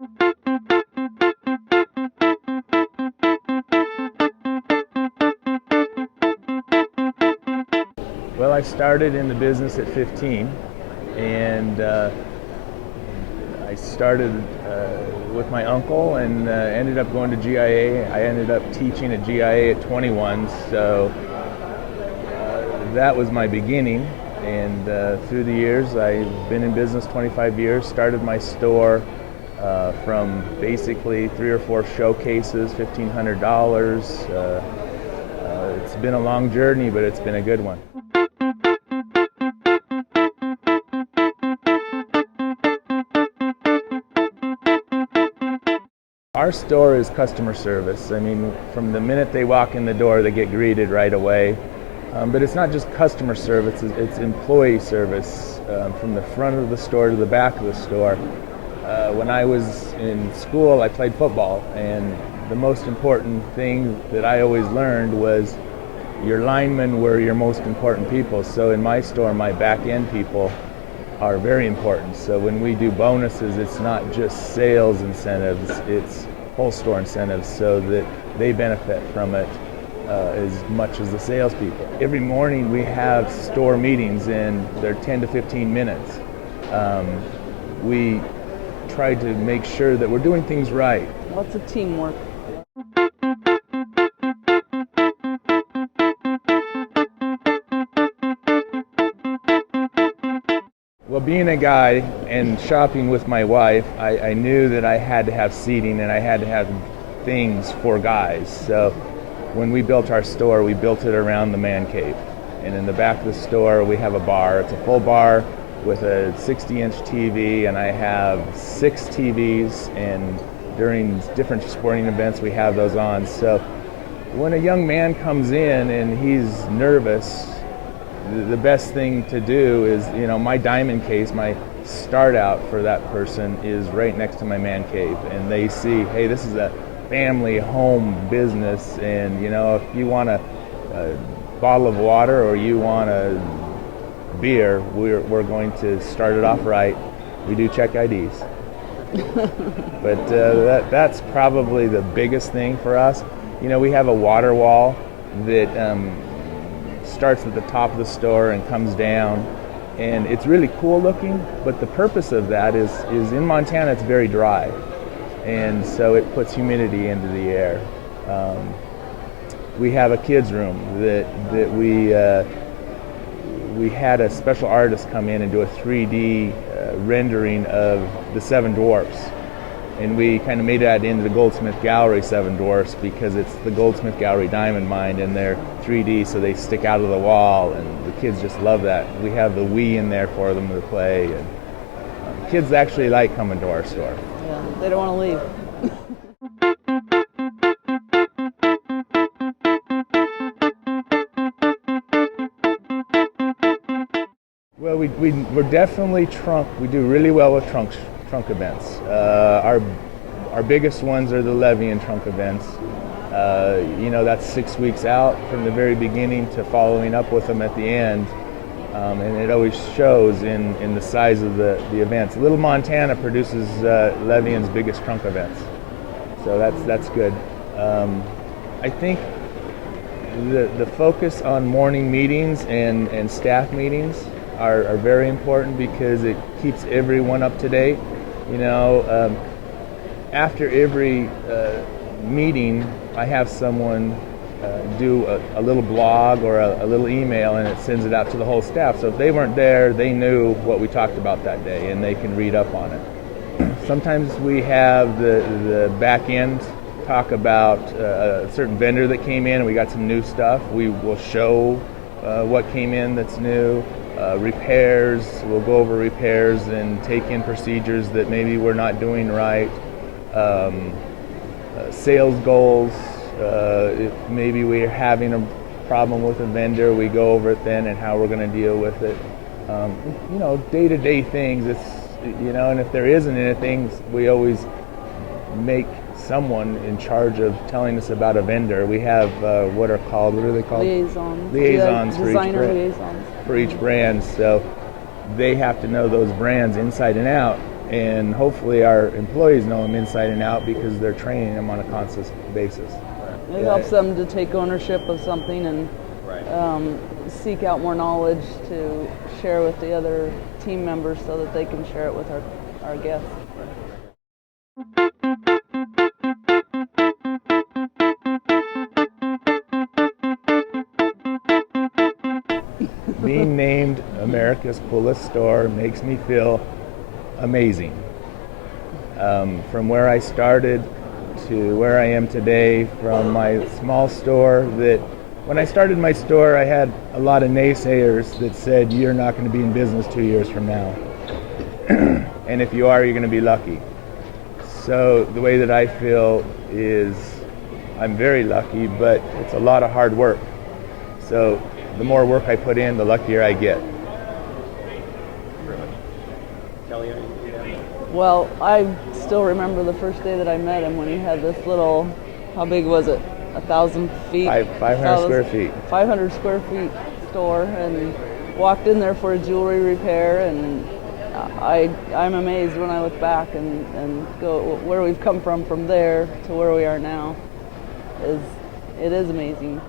Well, I started in the business at 15, and I started with my uncle and ended up going to GIA. I ended up teaching at GIA at 21, so that was my beginning. And through the years, I've been in business 25 years, started my store from basically 3 or 4 showcases, $1,500. It's been a long journey, but it's been a good one. Our store is customer service. I mean, from the minute they walk in the door, they get greeted right away. But it's not just customer service, it's employee service, from the front of the store to the back of the store. When I was in school, I played football, and the most important thing that I always learned was your linemen were your most important people. So in my store, my back end people are very important. So when we do bonuses, it's not just sales incentives, it's whole store incentives so that they benefit from it as much as the salespeople. Every morning we have store meetings, and they're 10 to 15 minutes. We try to make sure that we're doing things right. Lots of teamwork. Well, being a guy and shopping with my wife, I knew that I had to have seating and I had to have things for guys. So when we built our store, we built it around the man cave. And in the back of the store, we have a bar. It's a full bar with a 60-inch TV, and I have 6 TVs, and during different sporting events, we have those on. So when a young man comes in and he's nervous, the best thing to do is, my diamond case, my start out for that person is right next to my man cave, and they see, hey, this is a family home business, and if you want a bottle of water or you want a beer, we're going to start it off right. We do check IDs. But that's probably the biggest thing for us. We have a water wall that starts at the top of the store and comes down, and it's really cool looking, but the purpose of that is in Montana it's very dry, and so it puts humidity into the air. We have a kids room that we had a special artist come in and do a 3D rendering of the 7 Dwarfs. And we kind of made that into the Goldsmith Gallery 7 Dwarfs because it's the Goldsmith Gallery diamond mine, and they're 3D, so they stick out of the wall, and the kids just love that. We have the Wii in there for them to play, and kids actually like coming to our store. Yeah, they don't want to leave. Well, we're definitely trunk. We do really well with trunk events. Our biggest ones are the levy and trunk events. That's 6 weeks out from the very beginning to following up with them at the end, and it always shows in the size of the events. Little Montana produces Levian's biggest trunk events, so that's good. I think the focus on morning meetings and staff meetings are very important because it keeps everyone up to date. After every meeting, I have someone do a little blog or a little email, and it sends it out to the whole staff. So if they weren't there, they knew what we talked about that day, and they can read up on it. Sometimes we have the back end talk about a certain vendor that came in, and we got some new stuff. We will show what came in that's new. Repairs, we'll go over repairs and take in procedures that maybe we're not doing right. Sales goals, if maybe we're having a problem with a vendor, we go over it then and how we're going to deal with it. Day-to-day things, and if there isn't anything, we always make someone in charge of telling us about a vendor. We have what are they called? Liaisons. Liaisons Liaisons. for each brand. So they have to know those brands inside and out, And hopefully our employees know them inside and out because they're training them on a constant basis. It helps them to take ownership of something and seek out more knowledge to share with the other team members so that they can share it with our guests. Being named America's coolest store makes me feel amazing. From where I started to where I am today, from my small store that when I started my store, I had a lot of naysayers that said, you're not going to be in business 2 years from now. And if you are, you're going to be lucky. So the way that I feel is I'm very lucky, but it's a lot of hard work. So the more work I put in, the luckier I get. Kelly, Well, I still remember the first day that I met him when he had this little, how big was it? 1,000 feet? 500 square feet. 500 square feet store, and walked in there for a jewelry repair, and I'm amazed when I look back and go where we've come from there to where we are now. It is amazing.